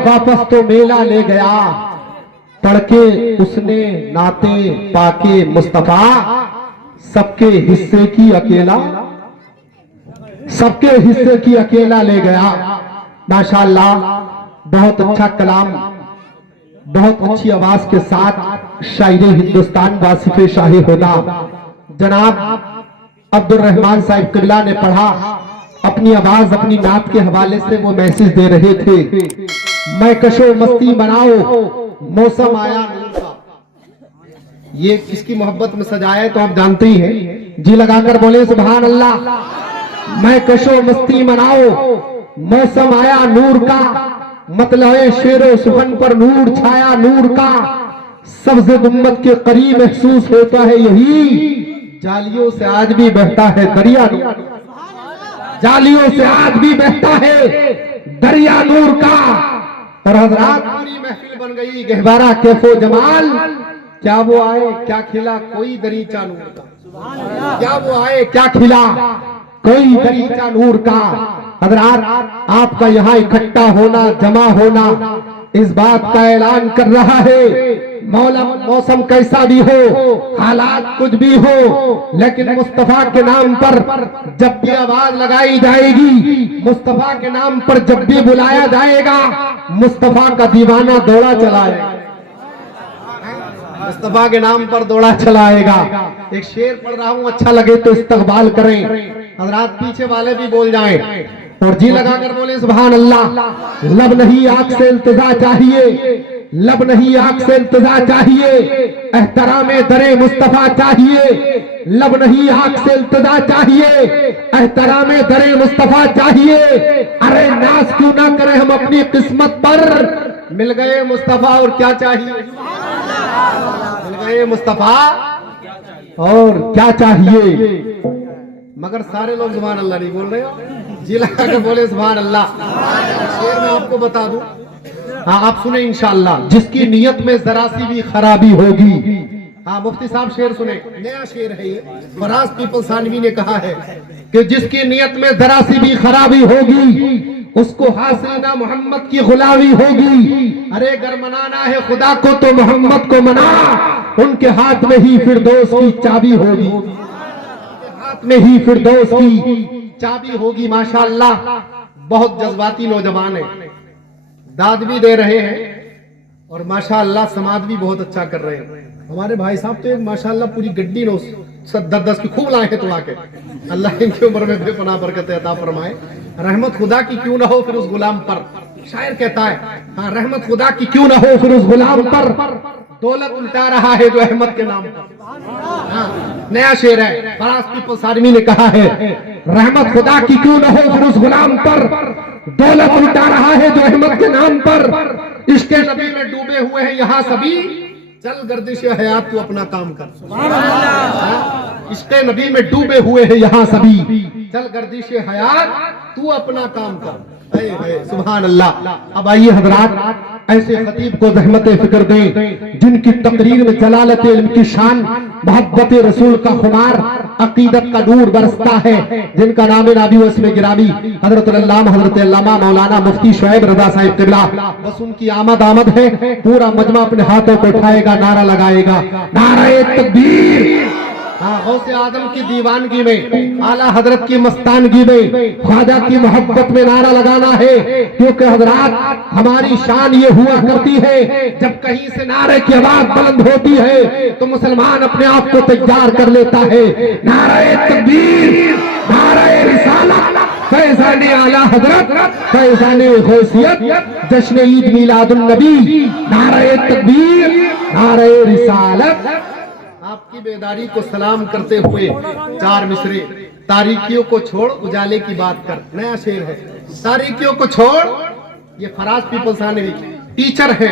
वापस तो मेला ले गया पढ़ के उसने नाते पाके मुस्तफा, सबके हिस्से की अकेला, सबके हिस्से की अकेला ले गया। माशाअल्लाह, बहुत अच्छा कलाम, बहुत अच्छी आवाज के साथ शायरे हिंदुस्तान वासिफ शाही हुदा जनाब अब्दुल रहमान साहिब किबला ने पढ़ा। अपनी आवाज अपनी नात के हवाले से वो मैसेज दे रहे थे, मैं कशो मस्ती बनाओ मौसम आया नूर का। ये किसकी मोहब्बत में सजाया है तो आप जानते ही हैं, जी लगाकर बोले सुभान अल्लाह। मैं कशो मस्ती मनाओ मौसम आया नूर का, मतलब शेरो सुखन पर नूर छाया नूर का, सब्ज गुम्बद के करीब महसूस होता है यही, जालियों से आज भी बहता है दरिया, जालियों से आज भी बहता है दरिया नूर का। और हजरात पूरी महफिल बन गई गहवारा कैफो जमाल, क्या वो आए क्या खिला कोई दरीचा नूर का, क्या वो आए क्या खिला कोई दरीचा नूर का। हजरात आपका यहाँ इकट्ठा होना जमा होना इस बात का ऐलान कर रहा है, मौला मौसम कैसा भी हो हालात कुछ भी हो, लेकिन मुस्तफा के नाम पर जब भी आवाज लगाई जाएगी, मुस्तफा के नाम पर जब भी बुलाया जाएगा, मुस्तफा का दीवाना दौड़ा चलाएगा, मुस्तफा के नाम पर दौड़ा चलाएगा। एक शेर पढ़ रहा हूं, अच्छा लगे तो इस्तकबाल करें। हजरात पीछे वाले भी बोल जाएं और जी लगाकर बोले सुभान अल्लाह। लब नहीं आंख से इल्तिजा चाहिए, लब नहीं आंख से इल्तिजा चाहिए, एहतराम दरे मुस्तफा चाहिए, लब नहीं आंख से इल्तिजा चाहिए, एहतराम दरे मुस्तफा चाहिए। अरे नाज क्यों ना करें हम अपनी किस्मत पर, मिल गए मुस्तफा और क्या चाहिए, मिल गए मुस्तफा और क्या चाहिए। मगर सारे लोग सुभान अल्लाह नहीं बोल रहे हो, जी लगा कर बोले सुभान अल्लाह। शेर मैं आपको बता दूं, हाँ आप सुने इंशाअल्लाह, जिसकी नियत में जरा सी भी खराबी होगी, हाँ मुफ्ती साहब शेर सुने, नया शेर है ये, फराज पीपल सानवी ने कहा है कि जिसकी नियत में जरा सी भी खराबी होगी उसको हासिल ना मोहम्मद की गुलामी होगी। अरे अगर मनाना है खुदा को तो मोहम्मद को मना, उनके हाथ में ही फिरदौस की चाबी होगी, हाथ में ही फिरदौस की चाबी होगी। माशाअल्लाह बहुत जज्बाती नौजवान है, दाद भी दे रहे हैं और माशाअल्लाह समाज भी बहुत अच्छा कर रहे हैं। हमारे भाई साहब तो एक माशाअल्लाह पूरी गड्डी नो 10-10 की खूब लाए हैं तुला के, अल्लाह इनकी उम्र में बेपनाह बरकत अता फरमाए। रहमत खुदा की क्यों ना हो फिर उस गुलाम पर, शायर कहता है हाँ रहमत खुदा की क्यों ना हो फिर उस गुलाम पर, दौलत उल्टा रहा है जो अहमद के नाम पर। हाँ नया शेर है, फराज पीपल सानवी ने कहा है, रहमत खुदा की क्यों ना हो फिर उस गुलाम पर, दौलत उल्टा रहा है जो अहमद के नाम पर। इश्क़ नबी में डूबे हुए हैं यहाँ सभी, चल गर्दिश हयात तू अपना काम कर। इश्क़ नबी में डूबे हुए हैं यहाँ सभी, चल गर्दिश हयात तू अपना काम कर। सुभान अल्लाह। अब आइए हजरात ऐसे खतीब को ज़हमत फिक्र दें जिनकी तकरीर में जलालत इल्म की शान, मोहब्बत रसूल का खुमार, अकीदत का नूर बरसता है, जिनका नाम नाबी व इसमें गिरामी हजरत अल्लामा मौलाना मुफ्ती शुएब रज़ा साहिब क़िबला। बस उनकी आमद है, पूरा मजमा अपने हाथों को उठाएगा, नारा लगाएगा, नारे तकबीर। गौसे आदम की दीवानगी में, आला हजरत की मस्तानगी में, ख्वाजा की मोहब्बत में नारा लगाना है, क्योंकि हजरात हमारी शान ये हुआ करती है, जब कहीं से नारे की आवाज बुलंद होती है तो मुसलमान अपने आप को तैयार कर लेता है। नारे तकबीर, नारे रिसालत, फैज़ाने आला हजरत, फैज़ाने गौसियत, जश्न ईद मीलादुन नबी, नारे तकबीर, नारे रिसालत। आपकी बेदारी को सलाम करते हुए चार मिसरे, तारीकियों को छोड़ उजाले की बात कर। नया शेर है, तारीकियों को छोड़, ये फराज पीपल सानवी टीचर है,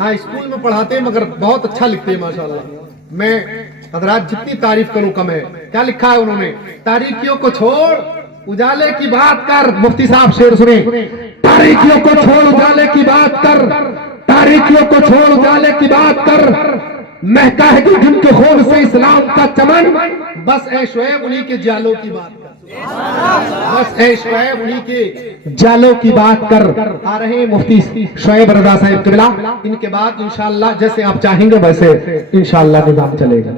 हाँ स्कूल में पढ़ाते हैं मगर बहुत अच्छा लिखते हैं माशाल्लाह। मैं हजरात जितनी तारीफ करूं कम है। क्या लिखा है उन्होंने, तारीकियों को छोड़ उजाले की बात कर। मुफ्ती साहब शेर सुने, तारीकियों को छोड़ उजाले की बात कर, तारीकियों को छोड़ उजाले की बात कर। महका है कि जिनके खून से इस्लाम का चमन, बस ऐ शुएब उन्हीं के जालों की बात कर। बस है शुएब उन्हीं के जालों की बात कर आ रहे हैं मुफ्ती शुएब रजा साहब किबला। इनके बाद इंशाअल्लाह जैसे आप चाहेंगे वैसे इंशाअल्लाह निजाम चलेगा।